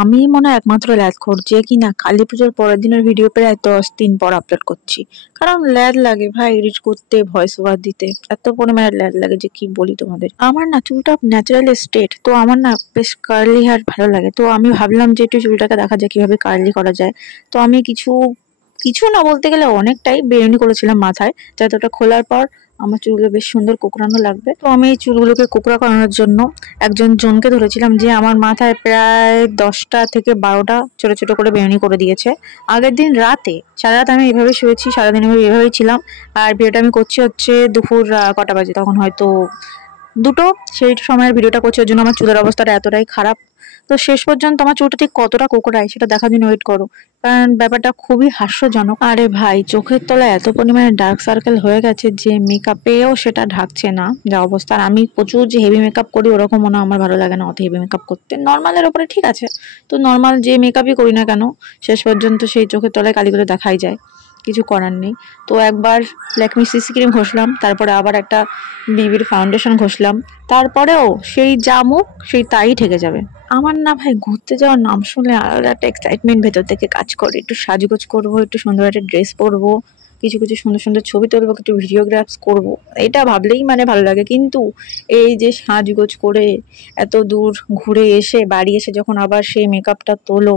আমি মনে হয় একমাত্র ল্যাদখোর যে কিনা কালী পুজোর পরের দিনের ভিডিও প্রায় 10 দিন পর আপলোড করছি। কারণ ল্যাদ লাগে ভাই এডিট করতে, ভয়েস ওভার দিতে, এত পরিমাণে ল্যাদ লাগে যে কি বলি তোমাদের। আমার না চুলটা ন্যাচারালি স্ট্রেট, তো আমার না বেশ কার্লি হেয়ার ভালো লাগে। তো আমি ভাবলাম যে একটু চুলটাকে দেখা যায় কিভাবে কার্লি করা যায়। তো আমি কিছু কিছু না বলতে গেলে অনেকটাই বেনুনি করেছিলাম মাথায়, যাতে ওটা খোলার পর আমার চুলগুলো বেশ সুন্দর কোঁকড়ানো লাগবে। তো আমি এই চুলগুলোকে কোঁকড়া করানোর জন্য একজন জনকে ধরেছিলাম, যে আমার মাথায় প্রায় 10টা থেকে 12টা ছোট ছোট করে বেনুনি করে দিয়েছে। আগের দিন রাতে সারা রাত আমি এভাবে শুয়েছি, সারাদিন আমি এভাবেই ছিলাম। আর ভিডিওটা আমি করছি হচ্ছে দুপুর কটা বাজে, তখন হয়তো 2টো, সেই সময়ের ভিডিওটা করছি। ওর জন্য আমার চুলের অবস্থাটা এতটাই খারাপ। তো শেষ পর্যন্ত আমার চুলটা ঠিক কতটা কোঁকড়ায় সেটা দেখার জন্য ওয়েট করো, কারণ ব্যাপারটা খুবই হাস্যজনক। আরে ভাই, চোখের তলায় এত পরিমাণে ডার্ক সার্কেল হয়ে গেছে যে মেকআপেও সেটা ঢাকছে না, যা অবস্থা। আর আমি প্রচুর যে হেভি মেকআপ করি ওরকম মনে হয় আমার ভালো লাগে না অত হেভি মেকআপ করতে। নর্মালের ওপরে ঠিক আছে, তো নর্মাল যে মেকআপই করি না কেন শেষ পর্যন্ত সেই চোখের তলায় কালিগুলো দেখাই যায়, কিছু করার নেই। তো একবার ল্যাকমি সিসি ক্রিম ঘষলাম, তারপরে আবার একটা বিবির ফাউন্ডেশন ঘষলাম, তারপরেও সেই যা মুখ সেই তাই ঠেকে যাবে। আমার না ভাই ঘুরতে যাওয়ার নাম শুনলে আলাদা একটা এক্সাইটমেন্ট ভেতর থেকে কাজ করে। একটু সাজগোজ করবো, একটু সুন্দর একটা ড্রেস পরবো, কিছু কিছু সুন্দর সুন্দর ছবি তুলবো, একটু ভিডিওগ্রাফস করবো, এটা ভাবলেই মানে ভালো লাগে। কিন্তু এই যে সাজগোজ করে এত দূর ঘুরে এসে বাড়ি এসে যখন আবার সেই মেকআপটা তোলো,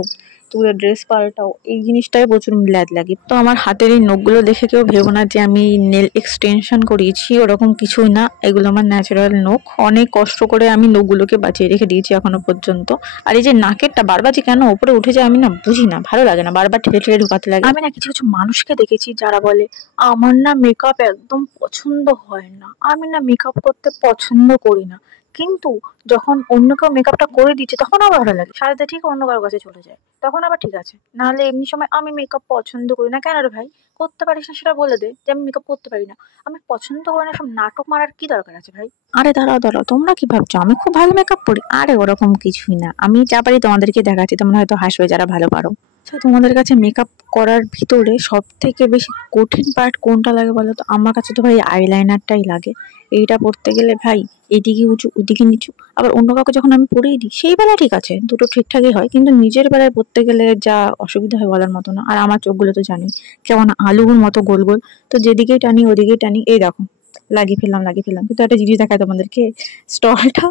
তুলে ড্রেস পাল্টাও, এই জিনিসটাই প্রচুর ল্যাদ লাগে। তো আমার হাতের এই নখগুলো দেখে কেউ ভেবো না যে আমি নেল এক্সটেনশন করিয়েছি, ওরকম কিছুই না। এগুলো আমার ন্যাচারাল নখ, অনেক কষ্ট করে আমি নখগুলোকে বাঁচিয়ে রেখে দিয়েছি এখনো পর্যন্ত। আর এই যে নাকেরটা বারবার যে কেন উপরে উঠে যায় আমি না বুঝি না, ভালো লাগে না, বারবার ঠেলে ঠেলে ঢোকাতে লাগে। আমি না কিছু কিছু মানুষকে দেখেছি যারা বলে আমার না মেকআপ একদম পছন্দ হয় না, আমি না মেকআপ করতে পছন্দ করি না। কিন্তু যখন অন্য কেউ মেকআপটা করে দিচ্ছে তখন আবার ভালো লাগে, সারাটা ঠিক অন্য কারোর কাছে চলে যায়, তখন আবার ঠিক আছে। নাহলে এমনি সময় আমি মেকআপ পছন্দ করি না। কেন রে ভাই, করতে পারিস না সেটা বলে দে যে আমি মেকআপ করতে পারি না, আমি পছন্দ করি না, সব নাটক মারার কি দরকার আছে ভাই। আরে দাঁড়াও দাঁড়াও, তোমরা কি ভাবছো আমি খুব ভালো মেকআপ করি? আরে ওরকম কিছুই না, আমি যা পারি তোমাদেরকে দেখাচ্ছি, তোমরা হয়তো হাসবে যারা ভালো পারো। আচ্ছা, তোমাদের কাছে মেকআপ করার ভিতরে সব থেকে বেশি কঠিন পার্ট কোনটা লাগে বলো তো? আমার কাছে তো ভাই আইলাইনারটাই লাগে। এইটা পড়তে গেলে ভাই এইদিকে উঁচু ওইদিকে নিচু, আবার অন্য কাউকে যখন আমি পরিয়ে দিই সেই বেলায় ঠিক আছে, দুটো ঠিকঠাকই হয়, কিন্তু নিজের বেলায় পড়তে গেলে যা অসুবিধা হয় বলার মতো না। আর আমার চোখগুলো তো জানি কেমন আলুর মতো গোল গোল, তো যেদিকেই টানি ওদিকেই টানি। এই দেখো, লাগিয়ে ফেললাম, কিন্তু একটা জিনিস দেখায় তোমাদেরকে, স্টলটা,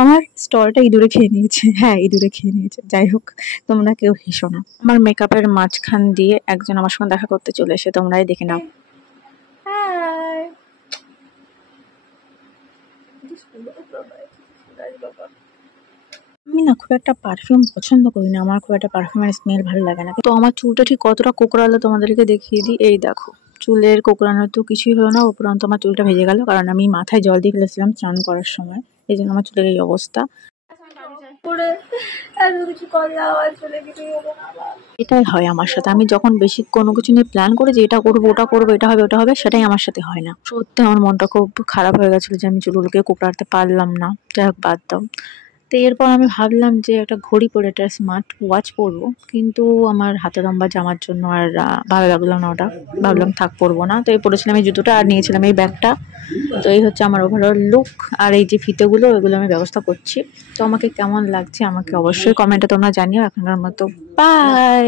আমার স্টলটা ইঁদুরে খেয়ে নিয়েছে। হ্যাঁ, ইঁদুরে খেয়ে নিয়েছে। যাই হোক, তোমরা কেউ হেসো না। আমার মেকআপের মাঝখান দিয়ে একজন আমার সঙ্গে দেখা করতে চলে এসে, তোমরাই দেখে নাও। হাই। আমি না খুব একটা পারফিউম পছন্দ করি না, আমার খুব একটা পারফিউমের স্মেল ভালো লাগে না। তো আমার চুলটা ঠিক কতটা কোঁকড়ালো তোমাদেরকে দেখিয়ে দিই। এই দেখো, চুলের কোঁকড়ানোর তো কিছুই হলো না, উপরন্ত আমার চুলটা ভেজে গেল, কারণ আমি মাথায় জল দিয়ে ফেলেছিলাম স্নান করার সময়, এই জন্য আমার চুলের এই অবস্থা। এটাই হয় আমার সাথে, আমি যখন বেশি কোনো কিছু নিয়ে প্ল্যান করি যে এটা করবো ওটা করবো, এটা হবে ওটা হবে, সেটাই আমার সাথে হয় না। সত্যি আমার মনটা খুব খারাপ হয়ে গেছিল যে আমি চুলগুলোকে কোঁকড়াতে পারলাম না। যাই হোক, বাদ দাও। তো এরপর আমি ভাবলাম যে একটা ঘড়ি পরে একটা স্মার্ট ওয়াচ পরবো, কিন্তু আমার হাতে লম্বা জামার জন্য আর ভালো লাগলো না ওটা, ভাবলাম থাক পরবো না। তো এই পরেছিলাম এই জুতোটা আর নিয়েছিলাম এই ব্যাগটা। তো এই হচ্ছে আমার ওভারঅল লুক। আর এই যে ফিতেগুলো, এগুলো আমি ব্যবস্থা করছি। তো আমাকে কেমন লাগছে আমাকে অবশ্যই কমেন্টে তোমরা জানিও। এখনকার মতো বাই।